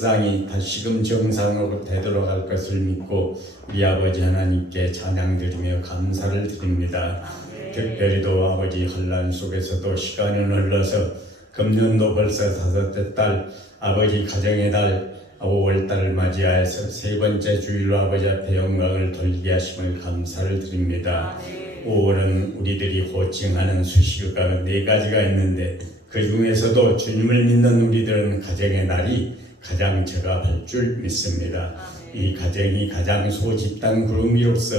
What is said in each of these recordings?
세상이 다시금 정상으로 되돌아갈 것을 믿고 우리 아버지 하나님께 찬양드리며 감사를 드립니다. 특별히도 아버지 환난 속에서도 시간은 흘러서 금년도 벌써 5째 달 아버지 가정의 달 5월달을 맞이하여서 세 번째 주일로 아버지 앞에 영광을 돌리게 하심을 감사를 드립니다. 5월은 우리들이 호칭하는 수식어가 4가지가 있는데 그 중에서도 주님을 믿는 우리들은 가정의 날이 가장 적합할 줄 믿습니다. 이 가정이 가장 소집단 그룹으로서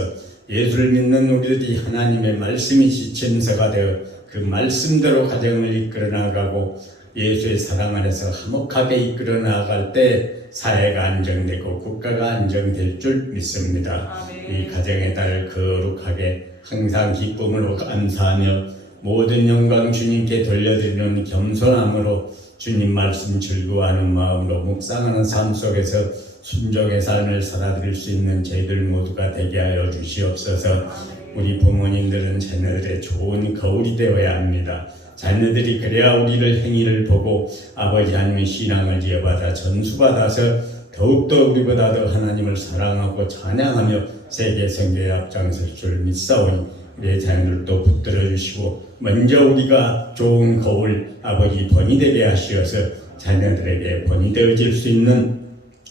예수를 믿는 우리들이 하나님의 말씀이 지침서가 되어 그 말씀대로 가정을 이끌어 나가고 예수의 사랑 안에서 화목하게 이끌어 나갈 때 사회가 안정되고 국가가 안정될 줄 믿습니다. 이 가정의 달 거룩하게 항상 기쁨으로 감사하며 모든 영광 주님께 돌려드리는 겸손함으로 주님 말씀 즐거워하는 마음으로 묵상하는 삶 속에서 순종의 삶을 살아드릴 수 있는 저희들 모두가 되게 하여 주시옵소서. 우리 부모님들은 자녀들의 좋은 거울이 되어야 합니다. 자녀들이 그래야 우리를 행위를 보고 아버지 하나님의 신앙을 이어받아 전수받아서 더욱더 우리보다 더 하나님을 사랑하고 찬양하며 세계 선교에 앞장설 줄 믿사오니 우리의 자녀들도 붙들어 주시고 먼저 우리가 좋은 거울 아버지 본이 되게 하시어서 자녀들에게 본이 되어질 수 있는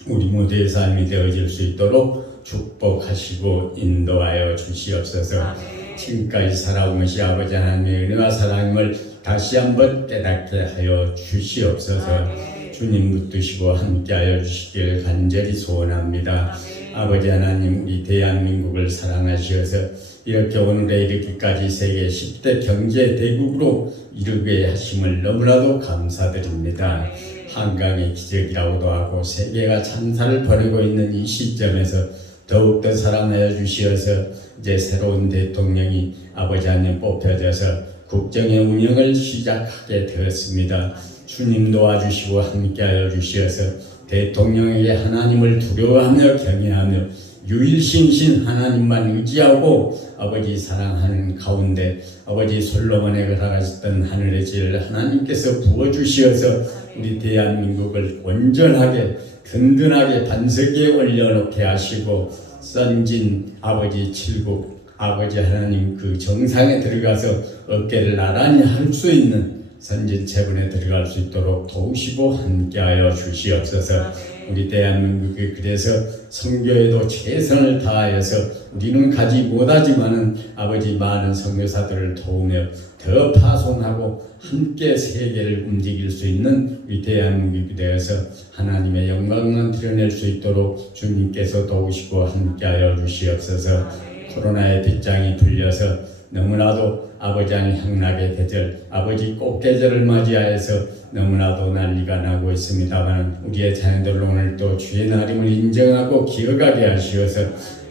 우리 모두의 삶이 되어질 수 있도록 축복하시고 인도하여 주시옵소서. 지금까지 살아온 것이 아버지 하나님의 은혜와 사랑을 다시 한번 깨닫게 하여 주시옵소서. 주님 붙드시고 함께하여 주시길 간절히 소원합니다. 아버지 하나님, 우리 대한민국을 사랑하시어서 이렇게 오늘에 이르기까지 세계 10대 경제 대국으로 이르게 하심을 너무나도 감사드립니다. 한강의 기적이라고도 하고 세계가 찬사를 벌이고 있는 이 시점에서 더욱더 사랑하여 주시어서 이제 새로운 대통령이 아버지 하나님 뽑혀져서 국정의 운영을 시작하게 되었습니다. 주님 도와주시고 함께하여 주시어서 대통령에게 하나님을 두려워하며 경외하며 유일신신 하나님만 의지하고 아버지 사랑하는 가운데 아버지 솔로몬에 걸어가셨던 하늘의 지혜를 하나님께서 부어주시어서 우리 대한민국을 온전하게 든든하게 반석 위에 올려놓게 하시고 선진 아버지 칠국 아버지 하나님 그 정상에 들어가서 어깨를 나란히 할 수 있는 선진 체분에 들어갈 수 있도록 도우시고 함께하여 주시옵소서. 우리 대한민국이 그래서 선교에도 최선을 다하여서 우리는 가지 못하지만은 아버지 많은 선교사들을 도우며 더 파송하고 함께 세계를 움직일 수 있는 우리 대한민국이 되어서 하나님의 영광만 드러낼 수 있도록 주님께서 도우시고 함께하여 주시옵소서. 코로나의 빗장이 풀려서 너무나도 아버지 하나님 향락의 계절, 아버지 꽃계절을 맞이하여서 너무나도 난리가 나고 있습니다만 우리의 자녀들 오늘 또 주의 날임을 인정하고 기억하게 하시어서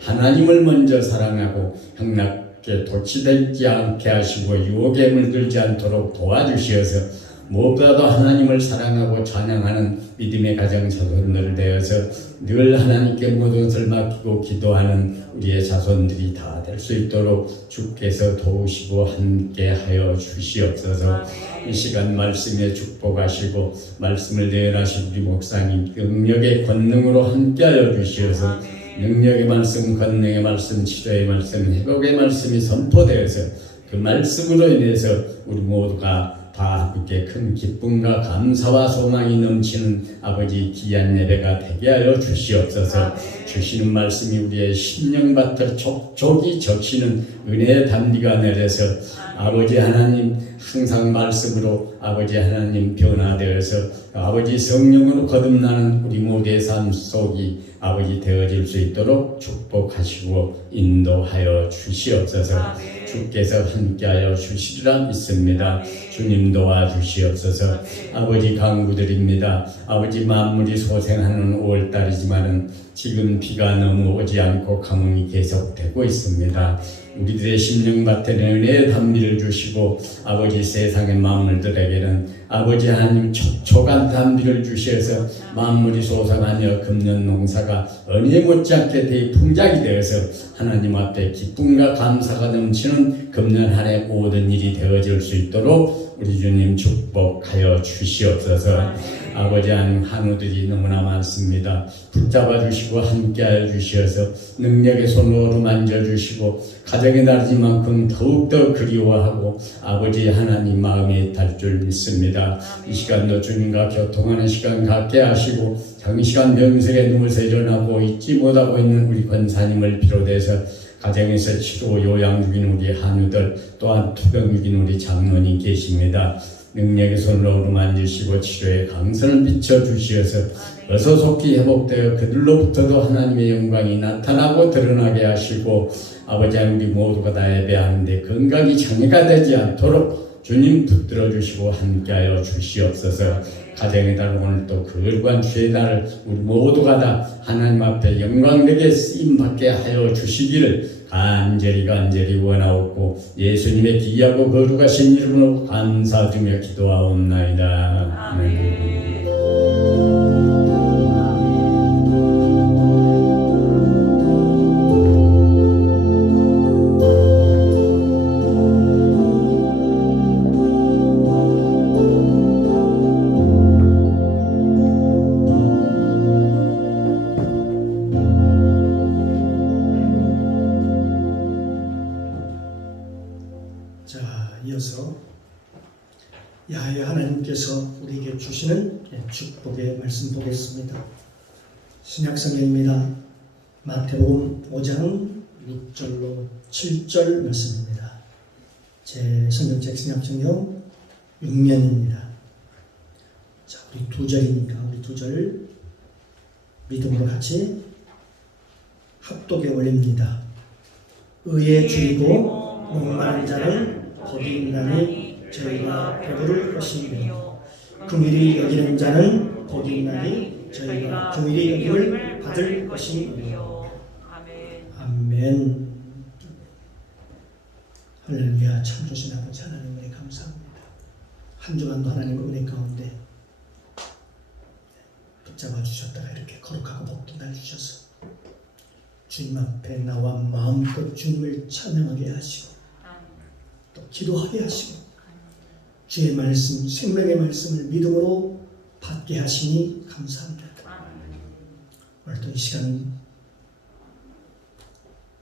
하나님을 먼저 사랑하고 향락에 도취되지 않게 하시고 유혹에 물들지 않도록 도와주시어서 무엇보다도 하나님을 사랑하고 찬양하는 믿음의 가정 자손들 되어서 늘 하나님께 모든 것을 맡기고 기도하는 우리의 자손들이 다 될 수 있도록 주께서 도우시고 함께하여 주시옵소서. 이 시간 말씀에 축복하시고 말씀을 내연하신 우리 목사님 능력의 권능으로 함께하여 주시어서 능력의 말씀, 권능의 말씀, 치료의 말씀, 회복의 말씀이 선포되어서 그 말씀으로 인해서 우리 모두가 다 함께 큰 기쁨과 감사와 소망이 넘치는 아버지 귀한 예배가 되게 하여 주시옵소서. 주시는 말씀이 우리의 심령밭을 촉촉이 적시는 은혜의 단비가 내려서 아버지 하나님 항상 말씀으로 아버지 하나님 변화되어서 아버지 성령으로 거듭나는 우리 모두의 삶 속이 아버지 되어질 수 있도록 축복하시고 인도하여 주시옵소서. 주께서 함께하여 주시리라 믿습니다. 주님 도와주시옵소서. 아버지 간구드립니다. 아버지 만물이 소생하는 5월달이지만은 지금 비가 너무 오지 않고 가뭄이 계속되고 있습니다. 우리들의 심령밭에 은혜의 단비를 주시고 아버지 세상의 만물들에게는 아버지 하나님 촉촉한 단비를 주셔서 만물이 소생하며 금년 농사가 은혜 못지않게 대풍작이 되어서 하나님 앞에 기쁨과 감사가 넘치는 금년 한 해 모든 일이 되어질 수 있도록 우리 주님 축복하여 주시옵소서. 아버지 한 한우들이 너무나 많습니다. 붙잡아 주시고 함께하여 주시어서 능력의 손으로 만져주시고 가정의 날이만큼 더욱더 그리워하고 아버지 하나님 마음에 달 줄 믿습니다. 이 시간도 주님과 교통하는 시간 갖게 하시고 장시간 명색에 눈을 세전하고 잊지 못하고 있는 우리 권사님을 비롯해서 가정에서 치료 요양 중인 우리 한우들 또한 투병 중인 우리 장로님 계십니다. 능력의 손으로 만지시고 치료의 강선을 비춰주시어서 어서 속히 회복되어 그들로부터도 하나님의 영광이 나타나고 드러나게 하시고 아버지 우리 모두가 다 예배하는데 건강이 장애가 되지 않도록 주님 붙들어 주시고 함께하여 주시옵소서. 가정의 달 오늘 또 거룩한 주의 달을 우리 모두가 다 하나님 앞에 영광되게 쓰임받게 하여 주시기를 간절히 원하옵고 예수님의 귀하고 거룩하신 이름으로 감사드리며 기도하옵나이다. 아멘. 이어서 야훼 하나님께서 우리에게 주시는 축복의 말씀 보겠습니다. 신약성경입니다. 마태복음 5장 6절로 7절 말씀입니다. 제 성경책 신약성경 6면입니다. 자, 우리 두 절이니까 우리 두 절 믿음으로 같이 합독에 올립니다. 의에 줄이고 목마른 자를 복이 있나니 저희가 배부를 것이며 긍휼히 여기는 자는 복이 있나니 저희가 긍휼히 여김을 받을 것이며. 아멘. 할렐루야. 참 좋으신 아버지 하나님 은혜 감사합니다. 한 주간도 하나님의 은혜 가운데 붙잡아 주셨다가 이렇게 거룩하고 복된 날 주셔서 주님 앞에 나와 마음껏 주님을 찬양하게 하시고 또 기도하게 하시고 주의 말씀, 생명의 말씀을 믿음으로 받게 하시니 감사합니다. 오늘도 이 시간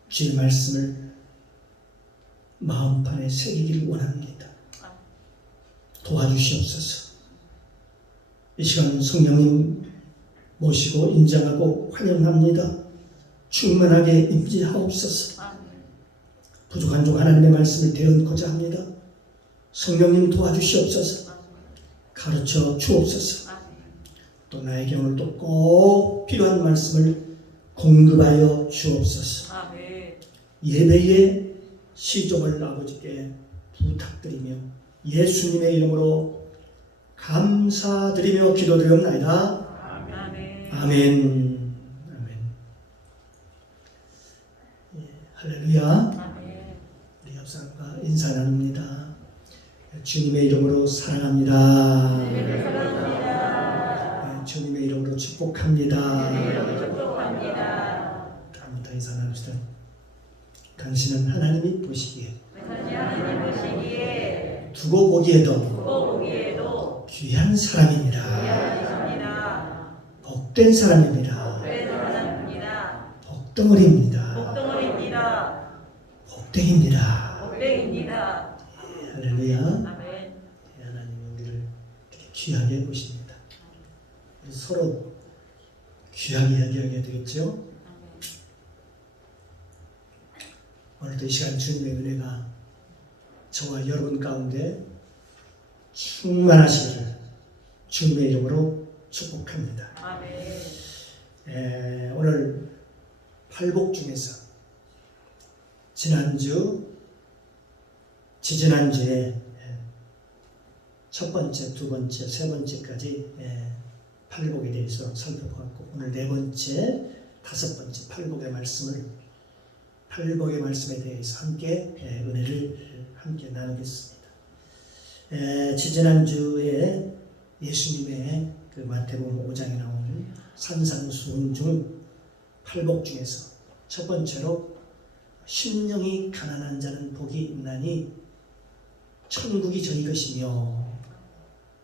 주의 말씀을 마음판에 새기기를 원합니다. 도와주시옵소서. 이 시간 성령님 모시고 인정하고 환영합니다. 충만하게 임재하옵소서. 부족한 종 하나님의 말씀을 대언고자 합니다. 성령님 도와주시옵소서. 가르쳐 주옵소서. 또 나에게 오늘 또 꼭 필요한 말씀을 공급하여 주옵소서. 예배의 시종을 아버지께 부탁드리며 예수님의 이름으로 감사드리며 기도드리옵나이다. 아멘. 할렐루야. 우리 옆 사람과 인사 나눕니다. 주님의 이름으로 사랑합니다. 주님의 이름으로 축복합니다. 한번 더 인사 나눕시다. 당신은 하나님이 보시기에 두고 보기에도 귀한 사람입니다. 복된 사람입니다. 복덩어리입니다. 복댕입니다. 할렐루야. 하나님이 우리를 이렇게 귀하게 보십니다. 우리 서로 귀하게 여겨야 되겠죠? 오늘도 이 시간 주님의 은혜가 저와 여러분 가운데 충만하시기를 주님의 이름으로 축복합니다. 오늘 팔복 중에서 지난주, 지지난주에 첫 번째, 두 번째, 세 번째까지 팔복에 대해서 살펴보았고 오늘 네 번째, 다섯 번째 팔복의 말씀에 대해서 함께 은혜를 함께 나누겠습니다. 지지난주에 예수님의 그 마태복음 5장에 나오는 산상수훈 중 팔복 중에서 첫 번째로 심령이 가난한 자는 복이 있나니 천국이 저희 것이며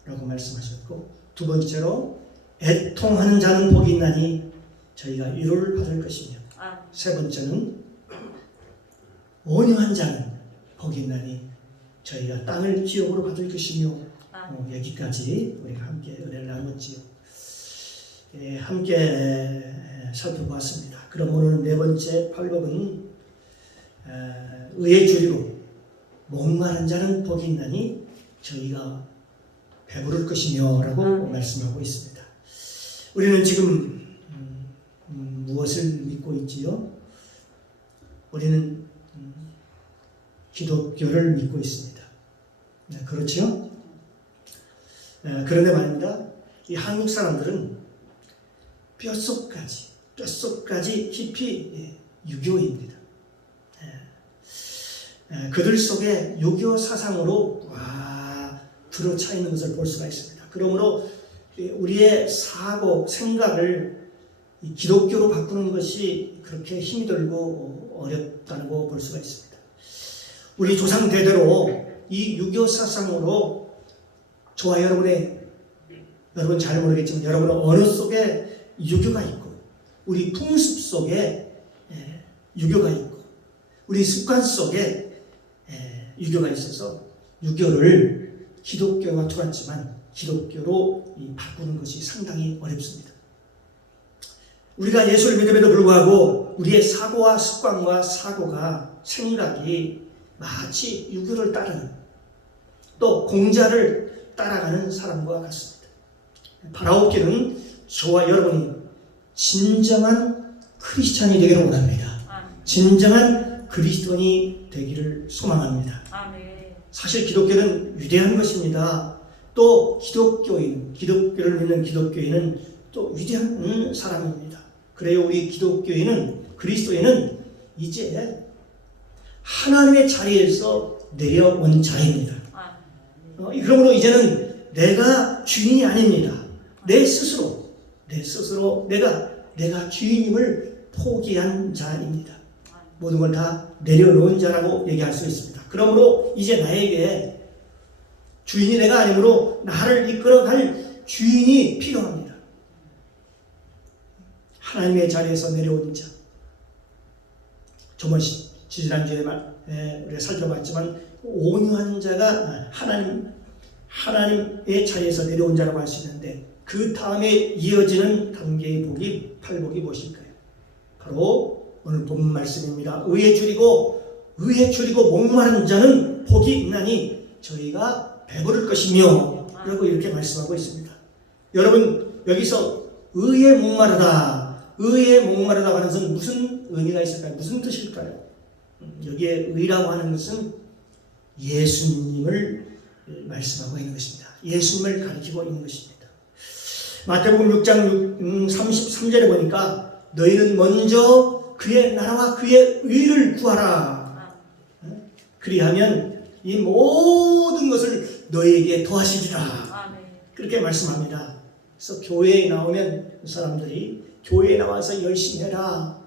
라고 말씀하셨고, 두 번째로 애통하는 자는 복이 있나니 저희가 위로를 받을 것이며, 세 번째는 온유한 자는 복이 있나니 저희가 땅을 기업으로 받을 것이며. 여기까지 우리가 함께 은혜를 나눴지요. 함께 살펴보았습니다. 그럼 오늘 네 번째 팔복은 의에 줄이고 목마른 자는 복이 있나니 저희가 배부를 것이며 라고 말씀하고 있습니다. 우리는 지금 무엇을 믿고 있지요? 우리는 기독교를 믿고 있습니다. 그렇죠? 그런데 말입니다. 이 한국 사람들은 뼛속까지 깊이 유교입니다. 그들 속에 유교 사상으로 들어차 있는 것을 볼 수가 있습니다. 그러므로 우리의 사고, 생각을 기독교로 바꾸는 것이 그렇게 힘이 들고 어렵다고 볼 수가 있습니다. 우리 조상 대대로 이 유교 사상으로 저와 여러분 잘 모르겠지만 여러분은 언어 속에 유교가 있고, 우리 풍습 속에 유교가 있고, 우리 습관 속에 유교가 있어서 유교를 기독교와 들었지만 기독교로 바꾸는 것이 상당히 어렵습니다. 우리가 예수를 믿음에도 불구하고 우리의 사고와 습관과 사고가, 생각이 마치 유교를 따르는, 또 공자를 따라가는 사람과 같습니다. 바라옵기는 저와 여러분이 진정한 크리스찬이 되기를 원합니다. 진정한 그리스도인이 되기를 소망합니다. 사실 기독교는 위대한 것입니다. 또 기독교를 믿는 기독교인은 또 위대한 사람입니다. 그래요, 우리 기독교인은, 그리스도인은 이제 하나님의 자리에서 내려온 자입니다. 그러므로 이제는 내가 주인이 아닙니다. 내 스스로 내가 주인임을 포기한 자입니다. 모든 걸 다 내려놓은 자라고 얘기할 수 있습니다. 그러므로 이제 나에게 주인이 내가 아니므로 나를 이끌어갈 주인이 필요합니다. 하나님의 자리에서 내려온 자. 지난주에 우리가 살펴봤지만 온유한 자가 하나님의 자리에서 내려온 자라고 할 수 있는데, 그 다음에 이어지는 단계의 복이 팔복이 무엇일까요? 바로 오늘 본 말씀입니다. 의에 줄이고 목마른 자는 복이 있나니 저희가 배부를 것이며 라고 이렇게 말씀하고 있습니다. 여러분, 여기서 의에 목마르다 하는 것은 무슨 의미가 있을까요? 무슨 뜻일까요? 여기에 의라고 하는 것은 예수님을 말씀하고 있는 것입니다. 예수님을 가리키고 있는 것입니다. 마태복음 6장 33절에 보니까 너희는 먼저 그의 나라와 그의 의를 구하라. 그리하면 이 모든 것을 너희에게 더하시리라. 그렇게 말씀합니다. 그래서 교회에 나오면 사람들이 교회에 나와서 열심히 해라.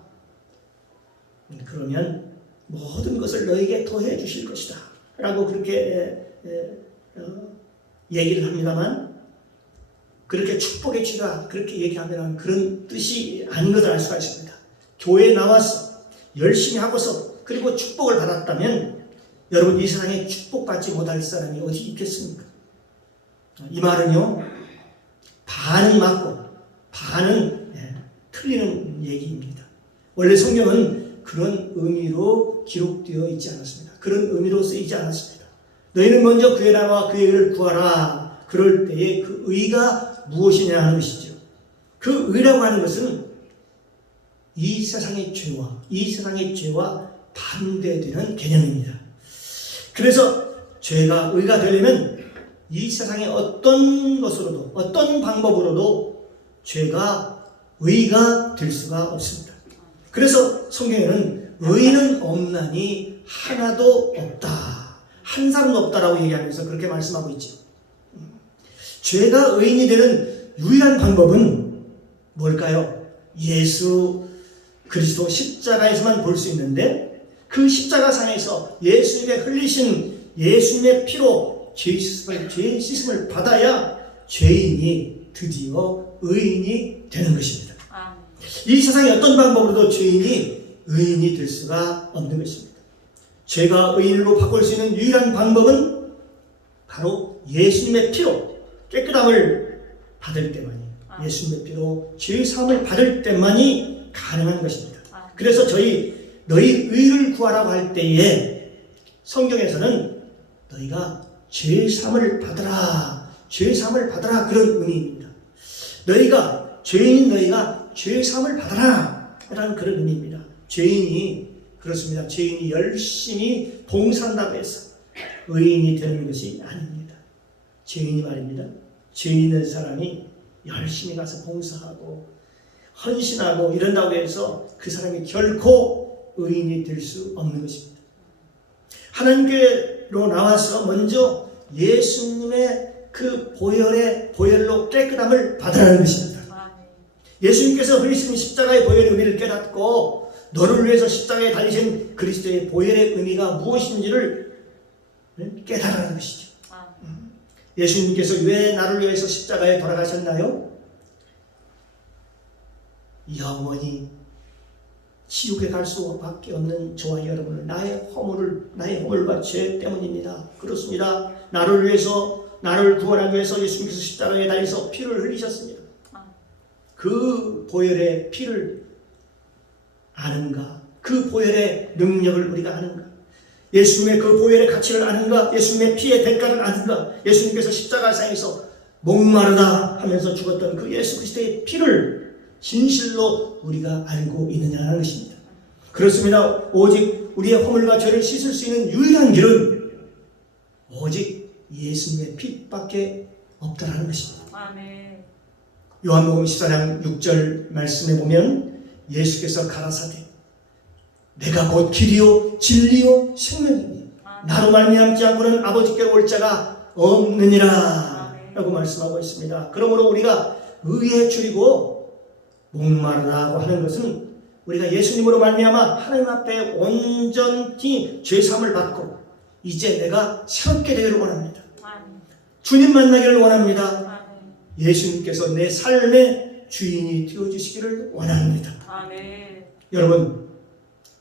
그러면 모든 것을 너에게 더해 주실 것이다 라고 그렇게 얘기를 합니다만, 그렇게 축복의 주라 그렇게 얘기하면 그런 뜻이 아닌 것을 알 수가 있습니다. 교회에 나와서 열심히 하고서 그리고 축복을 받았다면 여러분, 이 세상에 축복받지 못할 사람이 어디 있겠습니까? 이 말은요, 반은 맞고 반은 틀리는 얘기입니다. 원래 성경은 그런 의미로 기록되어 있지 않았습니다. 그런 의미로 쓰이지 않았습니다. 너희는 먼저 그의 나라와 그의 의를 구하라. 그럴 때에 그 의가 무엇이냐 하는 것이죠. 그 의라고 하는 것은 이 세상의 죄와 반대되는 개념입니다. 그래서 죄가 의가 되려면 이 세상의 어떤 것으로도, 어떤 방법으로도 죄가 의가 될 수가 없습니다. 그래서 성경에는 의인은 없나니 하나도 없다, 한 사람도 없다라고 얘기하면서 그렇게 말씀하고 있죠. 죄가 의인이 되는 유일한 방법은 뭘까요? 예수 그리스도 십자가에서만 볼 수 있는데, 그 십자가상에서 예수님의 흘리신 예수님의 피로 죄 씻음을 받아야 죄인이 드디어 의인이 되는 것입니다. 이 세상에 어떤 방법으로도 죄인이 의인이 될 수가 없는 것입니다. 죄가 의인으로 바꿀 수 있는 유일한 방법은 바로 예수님의 피로 깨끗함을 받을 때만이, 예수님의 피로 죄 사함을 받을 때만이 가능한 것입니다. 그래서 너희 의를 구하라고 할 때에 성경에서는 너희가 죄 사함을 받으라, 죄 사함을 받으라 그런 의미입니다. 너희가 죄인인 너희가 죄 사함을 받아라 라는 그런 의미입니다. 죄인이 그렇습니다. 죄인이 열심히 봉사한다고 해서 의인이 되는 것이 아닙니다. 죄인이 말입니다. 죄 있는 사람이 열심히 가서 봉사하고 헌신하고 이런다고 해서 그 사람이 결코 의인이 될 수 없는 것입니다. 하나님께로 나와서 먼저 예수님의 그 보혈로 깨끗함을 받으라는 것입니다. 예수님께서 흘리신 십자가의 보혈의 의미를 깨닫고 너를 위해서 십자가에 달리신 그리스도의 보혈의 의미가 무엇인지를 깨달으라는 것이죠. 예수님께서 왜 나를 위해서 십자가에 돌아가셨나요? 영원히 지옥에 갈 수밖에 없는 저와 여러분을 나의 허물과 죄 때문입니다. 그렇습니다. 나를 위해서, 나를 구원하기 위해서 예수님께서 십자가에 달려서 피를 흘리셨습니다. 그 보혈의 피를 아는가? 그 보혈의 능력을 우리가 아는가? 예수님의 그 보혈의 가치를 아는가? 예수님의 피의 대가를 아는가? 예수님께서 십자가상에서 목마르다 하면서 죽었던 그 예수 그리스도의 피를 진실로 우리가 알고 있느냐는 것입니다. 그렇습니다. 오직 우리의 허물과 죄를 씻을 수 있는 유일한 길은 오직 예수님의 피밖에 없다라는 것입니다. 아멘. 요한복음 14장 6절 말씀에 보면 예수께서 가라사대 내가 곧 길이요 진리요 생명이니 나로 말미암지 않고는 아버지께로 올 자가 없느니라 라고 말씀하고 있습니다. 그러므로 우리가 의에 줄이고 목마르다고 하는 것은 우리가 예수님으로 말미암아 하나님 앞에 온전히 죄사함을 받고 이제 내가 새롭게 되기를 원합니다. 주님 만나기를 원합니다. 예수님께서 내 삶의 주인이 되어주시기를 원합니다. 여러분,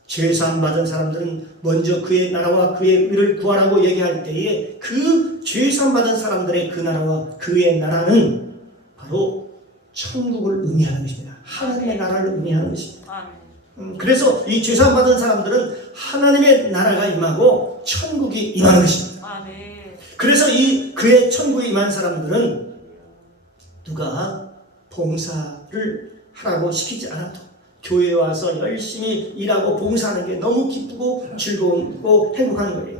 죄사함 받은 사람들은 먼저 그의 나라와 그의 의를 구하라고 얘기할 때에 그 죄사함 받은 사람들의 그 나라와 그의 나라는 바로 천국을 의미하는 것입니다. 하나님의 나라를 의미하는 것입니다. 그래서 이 죄사함 받은 사람들은 하나님의 나라가 임하고 천국이 임하는 것입니다. 그래서 그의 천국에 임한 사람들은 누가 봉사를 하라고 시키지 않아도 교회에 와서 열심히 일하고 봉사하는 게 너무 기쁘고 즐거우고 행복한 거예요.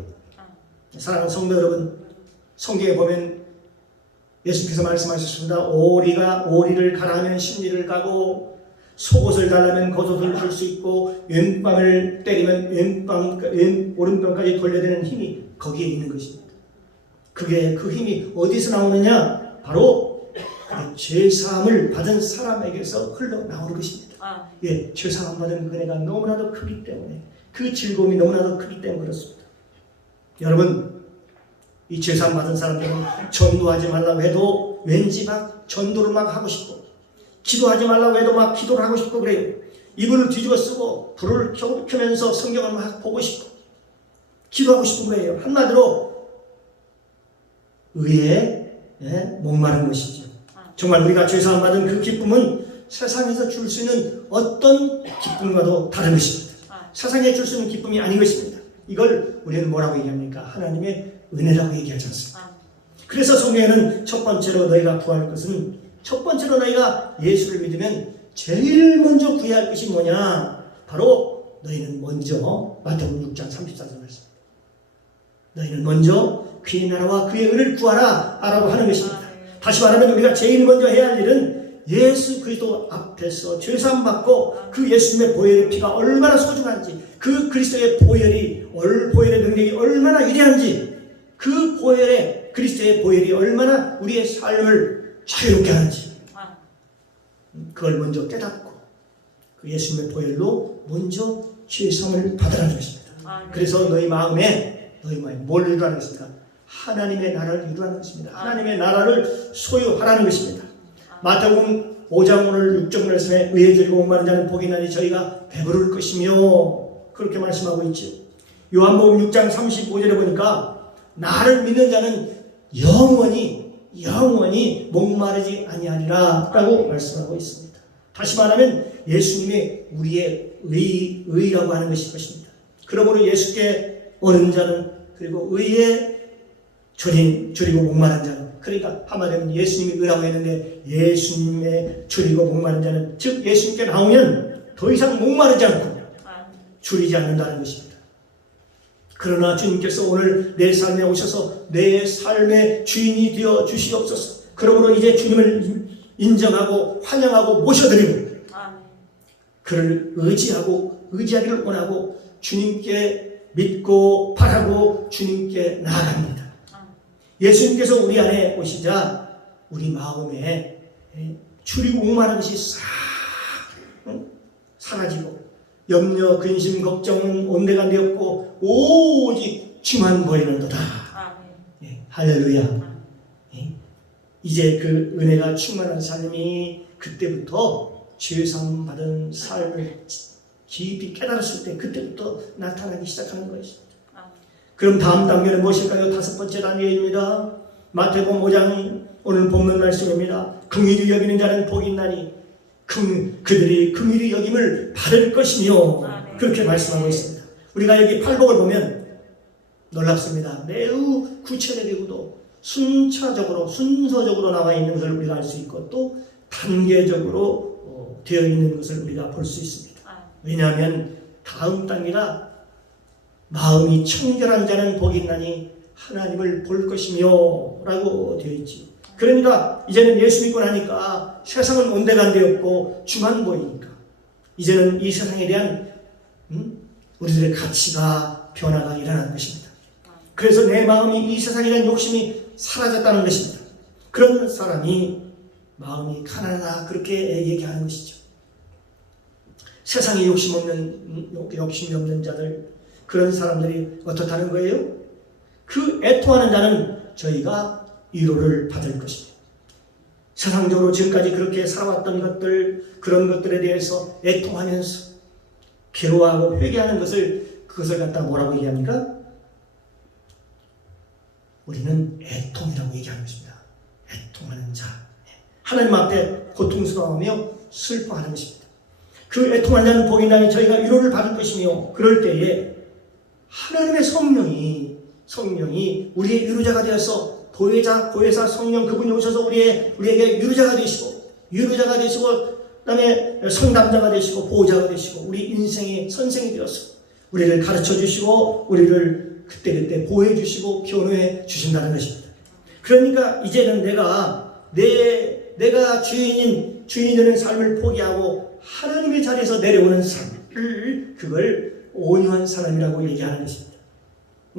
사랑하는 성도 여러분, 성경에 보면 예수님께서 말씀하셨습니다. 오리를 가라면 심리를 가고 속옷을 달라면 겉옷을 줄 수 있고 왼뺨을 때리면 오른뺨까지 돌려대는 힘이 거기에 있는 것입니다. 그 힘이 어디서 나오느냐? 바로 죄사함을 받은 사람에게서 흘러나오는 것입니다. 죄사함 받은 그네가 너무나도 크기 때문에 그 즐거움이 너무나도 크기 때문에 그렇습니다. 여러분, 이 죄사함 받은 사람들은 전도하지 말라고 해도 왠지 막 전도를 막 하고 싶고 기도하지 말라고 해도 막 기도를 하고 싶고 그래요. 이불을 뒤집어 쓰고 불을 켜면서 성경을 막 보고 싶고 기도하고 싶은 거예요. 한마디로 의에 목마른 것이죠. 정말 우리가 죄사함 받은 그 기쁨은 세상에서 줄 수 있는 어떤 기쁨과도 다른 것입니다. 세상에 줄 수 있는 기쁨이 아닌 것입니다. 이걸 우리는 뭐라고 얘기합니까? 하나님의 은혜라고 얘기하지 않습니까? 그래서 성경에는 첫 번째로 너희가 구할 것은 첫 번째로 너희가 예수를 믿으면 제일 먼저 구해야 할 것이 뭐냐? 바로 너희는 먼저 마태복음 6장 34절 말씀. 너희는 먼저 그의 나라와 그의 의를 구하라 라고 하는 것입니다. 다시 말하면 우리가 제일 먼저 해야 할 일은 예수 그리스도 앞에서 죄사함 받고 그 예수님의 보혈의 피가 얼마나 소중한지 그 그리스도의 보혈의 능력이 얼마나 위대한지 그 그리스도의 보혈이 얼마나 우리의 삶을 자유롭게 하는지 그걸 먼저 깨닫고 그 예수님의 보혈로 먼저 죄사함을 받으라는 것입니다. 그래서 너희 마음에 뭘 이루라는 것입니까? 하나님의 나라를 이루라는 것입니다. 하나님의 나라를 소유하라는 것입니다. 마태복음 5장 오늘 6절 말씀에 의에 줄이고 목마른 자는 복이 나니 저희가 배부를 것이며 그렇게 말씀하고 있죠. 요한복음 6장 35절에 보니까 나를 믿는 자는 영원히 목마르지 아니하리라 라고 말씀하고 있습니다. 다시 말하면 예수님이 우리의 의라고 하는 것입니다. 그러므로 예수께 오는 자는 그리고 의에 줄이고 목마른 자는, 그러니까 한마디로 예수님이 의라고 했는데 예수님의 줄이고 목마른 자는, 즉 예수님께 나오면 더 이상 목마르지 않고 줄이지 않는다는 것입니다. 그러나 주님께서 오늘 내 삶에 오셔서 내 삶의 주인이 되어 주시옵소서. 그러므로 이제 주님을 인정하고 환영하고 모셔드리고 그를 의지하기를 원하고 주님께 믿고 바라고 주님께 나아갑니다. 예수님께서 우리 안에 오시자 우리 마음에 줄이고 목마른 것이 싹 사라지고 염려, 근심, 걱정은 온데가 되었고 오직 주만 보이는도다. 할렐루야. 이제 그 은혜가 충만한 삶이 그때부터 죄사함 받은 삶을 깊이 깨달았을 때 그때부터 나타나기 시작하는 것입니다. 그럼 다음 단계는 무엇일까요? 5번째 단계입니다. 마태복음 5장 오늘 본문 말씀입니다. 긍휼히 여기는 자는 복이 있나니 그들이 긍휼히 여김을 받을 것이며 그렇게 말씀하고 있습니다. 우리가 여기 팔복을 보면 놀랍습니다. 매우 구체적이고도 순서적으로 나와 있는 것을 우리가 알 수 있고 또 단계적으로 되어 있는 것을 우리가 볼 수 있습니다. 왜냐하면 다음 단계가 마음이 청결한 자는 복이 있나니 하나님을 볼 것이며 라고 되어 있지요. 그러니까 이제는 예수 믿고 나니까 세상은 온데간데 없고 주만 보이니까 이제는 이 세상에 대한 우리들의 가치가 변화가 일어난 것입니다. 그래서 내 마음이 이 세상에 대한 욕심이 사라졌다는 것입니다. 그런 사람이 마음이 가난하다 그렇게 얘기하는 것이죠. 세상에 욕심이 없는 자들, 그런 사람들이 어떻다는 거예요? 그 애통하는 자는 저희가 위로를 받을 것입니다. 세상적으로 지금까지 그렇게 살아왔던 것들, 그런 것들에 대해서 애통하면서 괴로워하고 회개하는 그것을 갖다 뭐라고 얘기합니까? 우리는 애통이라고 얘기하는 것입니다. 애통하는 자. 하나님 앞에 고통스러워하며 슬퍼하는 것입니다. 그 애통하는 자는 복이 나니 저희가 위로를 받을 것이며 그럴 때에 하나님의 성령이 우리의 위로자가 되어서 보혜사 성령 그분이 오셔서 우리에게 위로자가 되시고 그다음에 상담자가 되시고 보호자가 되시고 우리 인생의 선생이 되어서 우리를 가르쳐 주시고 우리를 그때 보호해 주시고 변호해 주신다는 것입니다. 그러니까 이제는 내가 주인이 되는 삶을 포기하고 하나님의 자리에서 내려오는 삶을 그걸 온유한 사람이라고 얘기하는 것입니다.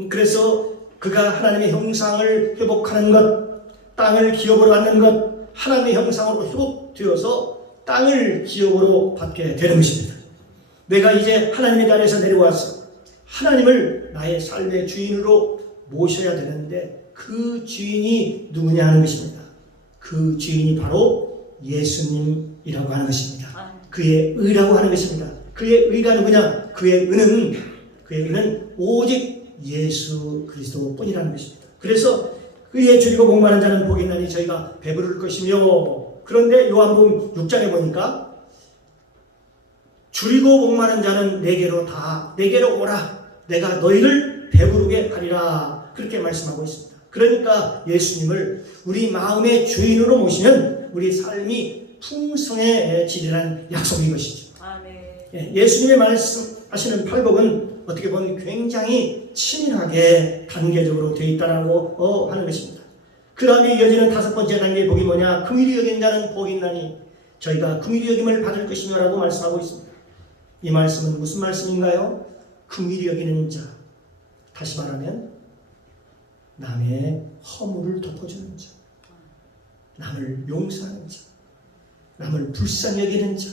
그래서 그가 하나님의 형상을 회복하는 것, 땅을 기업으로 받는 것, 하나님의 형상으로 회복되어서 땅을 기업으로 받게 되는 것입니다. 내가 이제 하나님의 자리에서 내려와서 하나님을 나의 삶의 주인으로 모셔야 되는데 그 주인이 누구냐 하는 것입니다. 그 주인이 바로 예수님이라고 하는 것입니다. 그의 의라고 하는 것입니다. 그의 의가 누구냐? 그의 의는 오직 예수 그리스도 뿐이라는 것입니다. 그래서 의에 줄이고 목마른 자는 복이 있나니 저희가 배부를 것이며, 그런데 요한복음 6장에 보니까 줄이고 목마른 자는 내게로 오라, 내가 너희를 배부르게 하리라, 그렇게 말씀하고 있습니다. 그러니까 예수님을 우리 마음의 주인으로 모시면 우리 삶이 풍성해지리라는 약속인 것이죠. 예수님의 말씀하시는 팔복은 어떻게 보면 굉장히 치밀하게 단계적으로 되어 있다고 하는 것입니다. 그 다음에 이어지는 5번째 단계의 복이 뭐냐? 긍휼히 여긴 자는 복이 있나니 저희가 긍휼히 여김을 받을 것이며 라고 말씀하고 있습니다. 이 말씀은 무슨 말씀인가요? 긍휼히 여기는 자, 다시 말하면 남의 허물을 덮어주는 자, 남을 용서하는 자, 남을 불쌍히 여기는 자,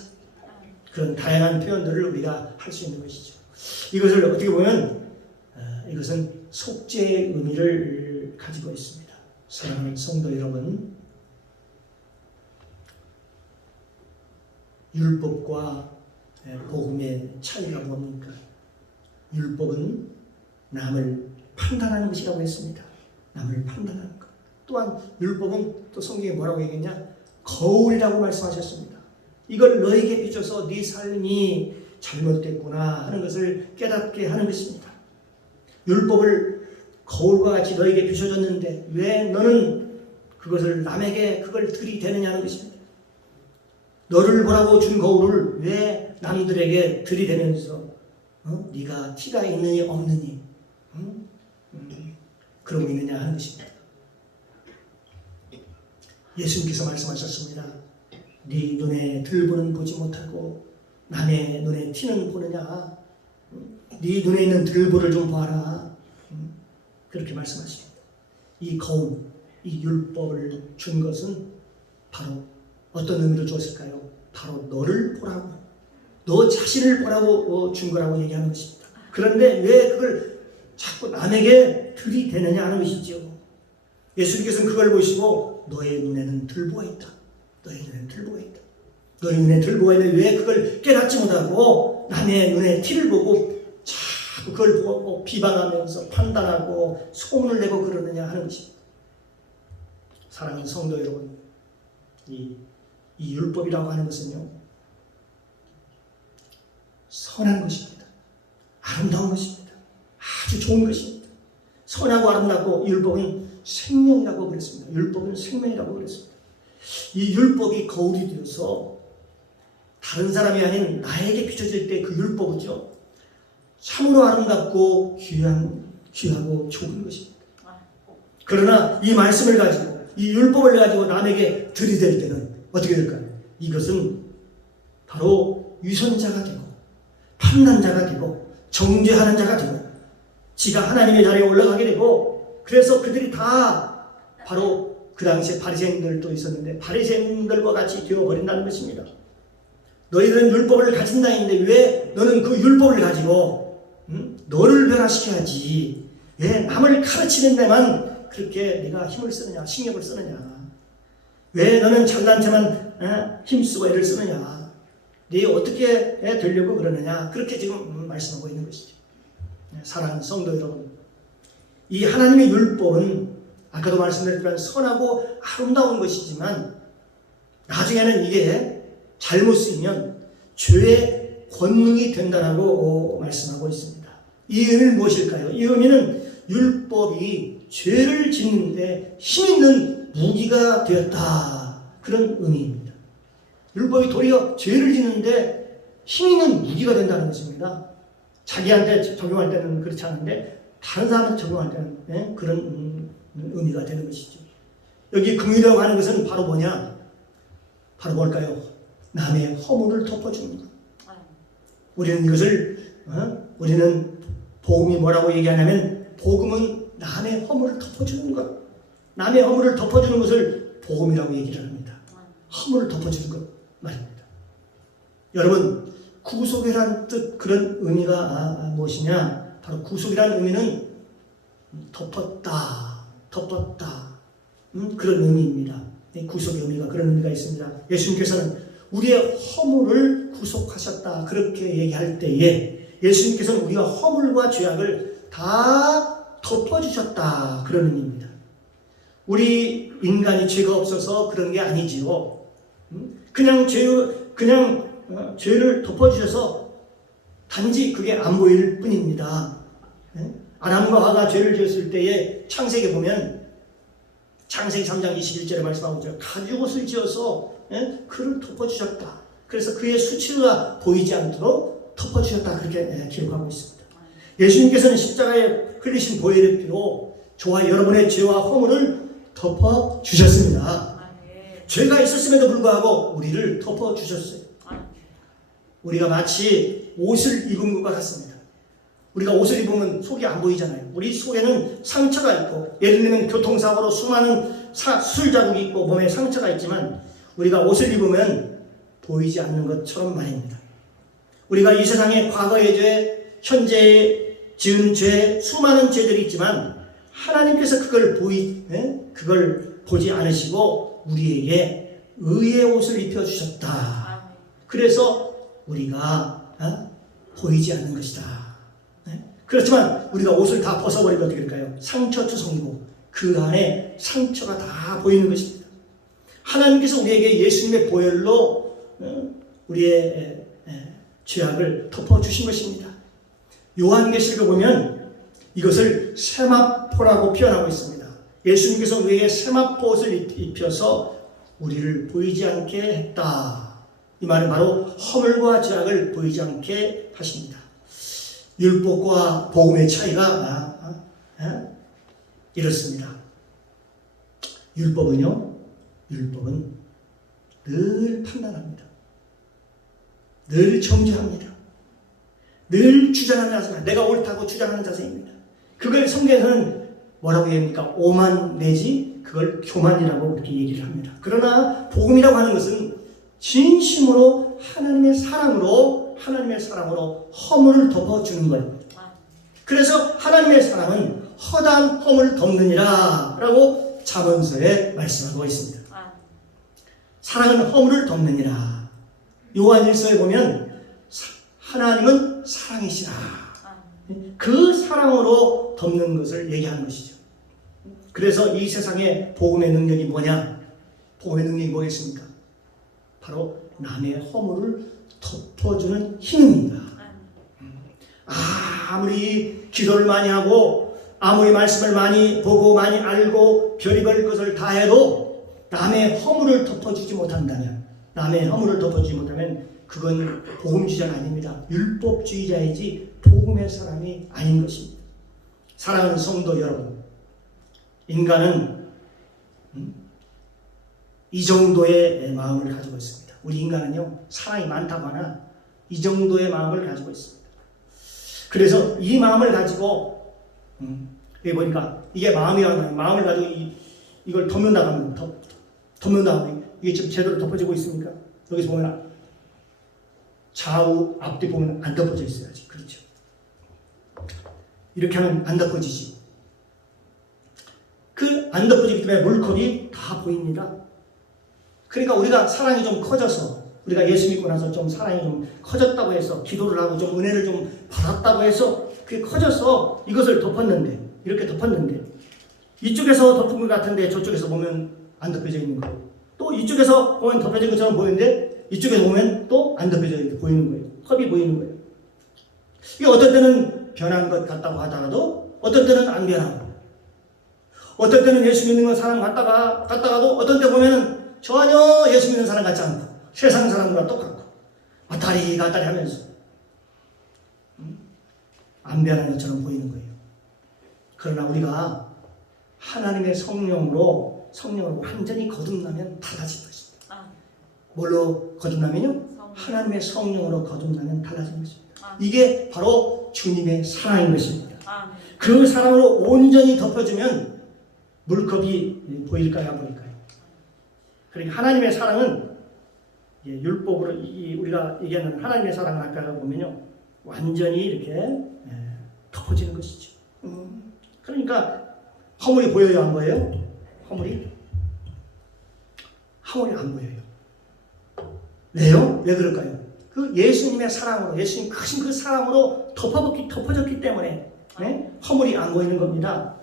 그런 다양한 표현들을 우리가 할 수 있는 것이죠. 이것을 어떻게 보면 이것은 속죄의 의미를 가지고 있습니다. 사랑하는 성도 여러분, 율법과 복음의 차이가 뭡니까? 율법은 남을 판단하는 것이라고 했습니다. 남을 판단하는 것. 또한 율법은 또 성경에 뭐라고 얘기했냐? 거울이라고 말씀하셨습니다. 이걸 너에게 비춰서 네 삶이 잘못됐구나 하는 것을 깨닫게 하는 것입니다. 율법을 거울과 같이 너에게 비춰줬는데 왜 너는 그것을 남에게 그걸 들이대느냐 하는 것입니다. 너를 보라고 준 거울을 왜 남들에게 들이대면서 네가 티가 있느니 없느니 그러고 있느냐 하는 것입니다. 예수님께서 말씀하셨습니다. 네 눈에 들보는 보지 못하고 남의 눈에 티는 보느냐? 네 눈에 있는 들보를 좀 봐라. 그렇게 말씀하십니다. 이 거울, 이 율법을 준 것은 바로 어떤 의미를 주었을까요? 바로 너를 보라고, 너 자신을 보라고 준 거라고 얘기하는 것입니다. 그런데 왜 그걸 자꾸 남에게 들이대느냐 하는 것이죠. 예수님께서는 그걸 보시고 너의 눈에는 들보가 있다. 너의 눈에는 들보가 있다. 너의 눈에 들보가 있는데 왜 그걸 깨닫지 못하고 남의 눈에 티를 보고 자꾸 그걸 보고 비방하면서 판단하고 소문을 내고 그러느냐 하는 것입니다. 사랑하는 성도 여러분, 이 율법이라고 하는 것은요, 선한 것입니다. 아름다운 것입니다. 아주 좋은 것입니다. 선하고 아름답고 율법은 생명이라고 그랬습니다. 율법은 생명이라고 그랬습니다. 이 율법이 거울이 되어서 다른 사람이 아닌 나에게 비춰질 때 그 율법이죠. 참으로 아름답고 귀하고 좋은 것입니다. 그러나 이 말씀을 가지고 이 율법을 가지고 남에게 들이댈 때는 어떻게 될까요? 이것은 바로 위선자가 되고 판단자가 되고 정죄하는 자가 되고 지가 하나님의 자리에 올라가게 되고, 그래서 그들이 다 바로 그 당시에 바리새인들도 있었는데 바리새인들과 같이 되어버린다는 것입니다. 너희들은 율법을 가진다 했는데 왜 너는 그 율법을 가지고 너를 변화시켜야지 왜 남을 가르치는 데만 그렇게 네가 힘을 쓰느냐, 신경을 쓰느냐, 왜 너는 잘난 체만 힘쓰고 애를 쓰느냐, 네 어떻게 되려고 그러느냐, 그렇게 지금 말씀하고 있는 것이죠. 사랑하는 성도 여러분, 이 하나님의 율법은 아까도 말씀드렸지만 선하고 아름다운 것이지만 나중에는 이게 잘못 쓰이면 죄의 권능이 된다라고 말씀하고 있습니다. 이 의미는 무엇일까요? 이 의미는 율법이 죄를 짓는데 힘있는 무기가 되었다, 그런 의미입니다. 율법이 도리어 죄를 짓는데 힘있는 무기가 된다는 것입니다. 자기한테 적용할 때는 그렇지 않은데 다른 사람한테 적용할 때는 그런 의미가 되는 것이죠. 여기 긍휼이라고 하는 것은 바로 뭐냐? 바로 뭘까요? 남의 허물을 덮어주는 것. 우리는 이것을 우리는 복음이 뭐라고 얘기하냐면 복음은 남의 허물을 덮어주는 것, 남의 허물을 덮어주는 것을 복음이라고 얘기를 합니다. 허물을 덮어주는 것 말입니다. 여러분, 구속이란 뜻, 그런 의미가 무엇이냐? 바로 구속이라는 의미는 덮었다, 그런 의미입니다. 구속의 의미가 그런 의미가 있습니다. 예수님께서는 우리의 허물을 구속하셨다, 그렇게 얘기할 때에 예수님께서는 우리가 허물과 죄악을 다 덮어주셨다, 그런 의미입니다. 우리 인간이 죄가 없어서 그런 게 아니지요. 그냥 죄를 덮어주셔서 단지 그게 안 보일 뿐입니다. 아담과 하와가 죄를 지었을 때에 창세기에 보면 창세기 3장 21절에 말씀하고 있죠. 가죽옷을 지어서 그를 덮어주셨다. 그래서 그의 수치가 보이지 않도록 덮어주셨다, 그렇게 기록하고 있습니다. 예수님께서는 십자가에 흘리신 보혈의 피로 저와 여러분의 죄와 허물을 덮어주셨습니다. 죄가 있었음에도 불구하고 우리를 덮어주셨어요. 우리가 마치 옷을 입은 것과 같습니다. 우리가 옷을 입으면 속이 안 보이잖아요. 우리 속에는 상처가 있고, 예를 들면 교통사고로 수많은 술 자국이 있고 몸에 상처가 있지만 우리가 옷을 입으면 보이지 않는 것처럼 말입니다. 우리가 이 세상의 과거의 죄, 현재의 지은 죄, 수많은 죄들이 있지만 하나님께서 그걸 보지 않으시고 우리에게 의의 옷을 입혀주셨다. 그래서 우리가 보이지 않는 것이다. 그렇지만 우리가 옷을 다 벗어버리면 어떻게 될까요? 상처투성이고 그 안에 상처가 다 보이는 것입니다. 하나님께서 우리에게 예수님의 보혈로 우리의 죄악을 덮어주신 것입니다. 요한계시록을 보면 이것을 세마포라고 표현하고 있습니다. 예수님께서 우리에게 세마포 옷을 입혀서 우리를 보이지 않게 했다. 이 말은 바로 허물과 죄악을 보이지 않게 하십니다. 율법과 복음의 차이가 이렇습니다. 율법은 늘 판단합니다. 늘 정죄합니다. 늘 주장하는 자세입니다. 내가 옳다고 주장하는 자세입니다. 그걸 성경에서는 뭐라고 얘기합니까? 오만 내지 그걸 교만이라고 그렇게 얘기를 합니다. 그러나 복음이라고 하는 것은 진심으로 하나님의 사랑으로 허물을 덮어주는 거예요. 그래서 하나님의 사랑은 허다한 허물을 덮느니라 라고 잠언서에 말씀하고 있습니다. 사랑은 허물을 덮느니라. 요한일서에 보면 하나님은 사랑이시라. 그 사랑으로 덮는 것을 얘기하는 것이죠. 그래서 이 세상에 복음의 능력이 뭐냐? 복음의 능력이 뭐겠습니까? 바로 남의 허물을 덮어주는 힘입니다. 아무리 기도를 많이 하고 아무리 말씀을 많이 보고 많이 알고 별의별 것을 다 해도 남의 허물을 덮어주지 못한다면 그건 복음주의자가 아닙니다. 율법주의자이지 복음의 사람이 아닌 것입니다. 사랑하는 성도 여러분, 인간은 이 정도의 마음을 가지고 있습니다. 우리 인간은요, 사랑이 많다고 하나 이 정도의 마음을 가지고 있습니다. 그래서 이 마음을 가지고 여기 보니까 이게 마음이라는 마음을 가지고 이걸 덮는다고 하면 이게 지금 제대로 덮어지고 있습니까? 여기서 보면 좌우 앞뒤 보면 안 덮어져 있어야지. 그렇죠? 이렇게 하면 안 덮어지지. 그 안 덮어지기 때문에 물컵이 다 보입니다. 그러니까 우리가 사랑이 좀 커져서 우리가 예수 믿고 나서 좀 사랑이 좀 커졌다고 해서 기도를 하고 좀 은혜를 좀 받았다고 해서 그게 커져서 이것을 덮었는데 이렇게 덮었는데 이쪽에서 덮은 것 같은데 저쪽에서 보면 안 덮여져 있는 거예요. 또 이쪽에서 보면 덮여진 것처럼 보이는데 이쪽에서 보면 또 안 덮여져 있는 보이는 거예요. 컵이 보이는 거예요. 이게 어떤 때는 변한 것 같다고 하다가도 어떤 때는 안 변하고 어떤 때는 예수 믿는 건 사람 같다가도 어떤 때 보면 전혀 예수 믿는 사람 같지 않고 세상 사람과 똑같고 왔다리 갔다리 하면서 안 변한 것처럼 보이는 거예요. 그러나 우리가 하나님의 성령으로 완전히 거듭나면 달라질 것입니다. 뭘로 거듭나면요? 하나님의 성령으로 거듭나면 달라진 것입니다. 이게 바로 주님의 사랑인 것입니다. 그 사랑으로 온전히 덮여주면 물컵이 보일까요? 안 보일까요? 그러니까 하나님의 사랑은 율법으로 우리가 얘기하는 하나님의 사랑을 아까 보면요 완전히 이렇게 덮어지는 것이죠. 그러니까 허물이 보여요, 안 보여요? 허물이 안 보여요. 왜요? 왜 그럴까요? 그 예수님의 사랑으로, 예수님 크신 그 사랑으로 덮어졌기 때문에 허물이 안 보이는 겁니다.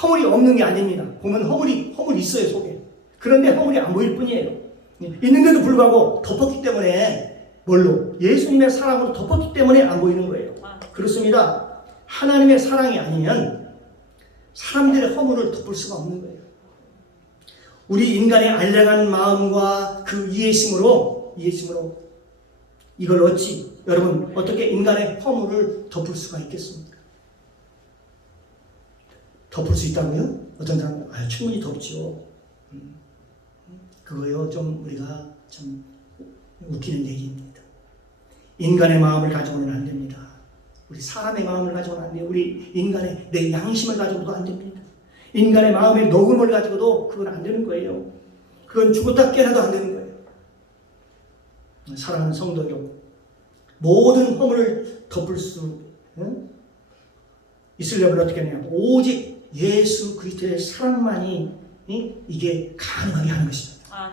허물이 없는 게 아닙니다. 보면 허물이 있어요, 속에. 그런데 허물이 안 보일 뿐이에요. 있는데도 불구하고 덮었기 때문에 뭘로? 예수님의 사랑으로 덮었기 때문에 안 보이는 거예요. 그렇습니다. 하나님의 사랑이 아니면 사람들의 허물을 덮을 수가 없는 거예요. 우리 인간의 알량한 마음과 그 이해심으로 이걸 어찌 여러분 어떻게 인간의 허물을 덮을 수가 있겠습니까? 덮을 수 있다고요? 어떤 사람은 충분히 덮죠. 그거요 좀 우리가 좀 웃기는 얘기입니다. 인간의 마음을 가져오면 안 됩니다. 우리 사람의 마음을 가져오면 안 돼요. 우리 인간의 내 양심을 가져오도 안 됩니다. 인간의 마음의 녹음을 가지고도 그건 안 되는 거예요. 그건 죽었다 깨어나도 안 되는 거예요. 사랑하는 성도 여러분, 모든 허물을 덮을 수 있으려면 어떻게 하냐? 오직 예수 그리스도의 사랑만이 이게 가능하게 하는 것입니다.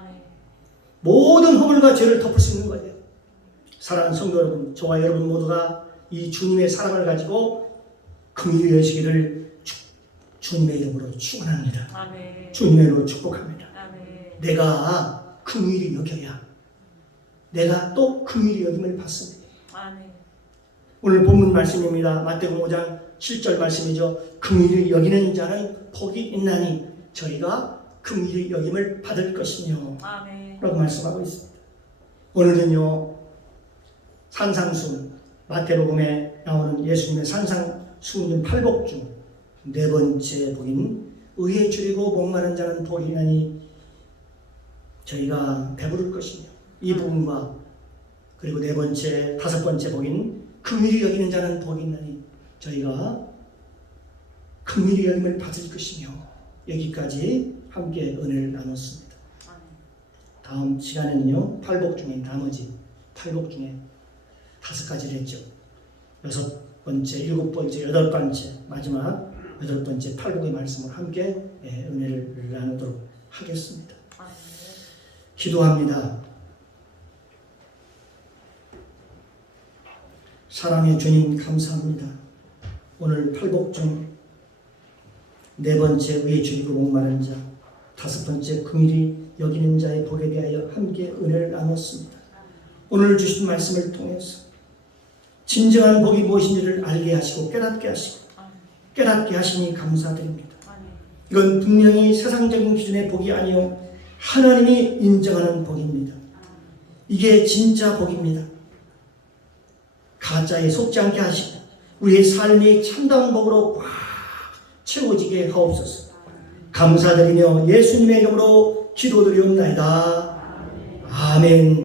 모든 허물과 죄를 덮을 수 있는 거예요. 사랑하는 성도 여러분, 저와 여러분 모두가 이 주님의 사랑을 가지고 긍휼히 여시기를 주님의 이름으로 축원합니다. 주님의 이름으로 축복합니다. 내가 긍휼히 여겨야 내가 또 긍휼히 여김을 받습니다. 오늘 본문 말씀입니다. 마태복음 5장 7절 말씀이죠. 긍휼히 여기는 자는 복이 있나니 저희가 긍휼히 여김을 받을 것이며 라고 말씀하고 있습니다. 오늘은요, 산상수훈, 마태복음에 나오는 예수님의 산상수훈 8복 중 네 번째 복인 의에 줄이고 목마른 자는 복이 있나니 저희가 배부를 것이며, 이 부분과 그리고 네 번째, 다섯 번째 복인 긍휼히 여기는 자는 복이 있나니 저희가 긍휼히 여김을 받을 것이며, 여기까지 함께 은혜를 나눴습니다. 다음 시간에는요, 팔복 중에 나머지 팔복 중에 5가지를 했죠. 6번째, 7번째, 8번째, 마지막 8번째 팔복의 말씀을 함께 은혜를 나누도록 하겠습니다. 기도합니다. 사랑의 주님 감사합니다. 오늘 팔복 중 네 번째 의에 줄이고 목마른 자, 다섯 번째 긍휼히 여기는 자의 복에 대하여 함께 은혜를 나눴습니다. 오늘 주신 말씀을 통해서 진정한 복이 무엇인지를 알게 하시고 깨닫게 하시니 감사드립니다. 이건 분명히 세상적인 기준의 복이 아니요 하나님이 인정하는 복입니다. 이게 진짜 복입니다. 가짜에 속지 않게 하시고 우리의 삶이 참다운 복으로 꽉 채워지게 하옵소서. 감사드리며 예수님의 이름으로 기도드리옵나이다. 아멘.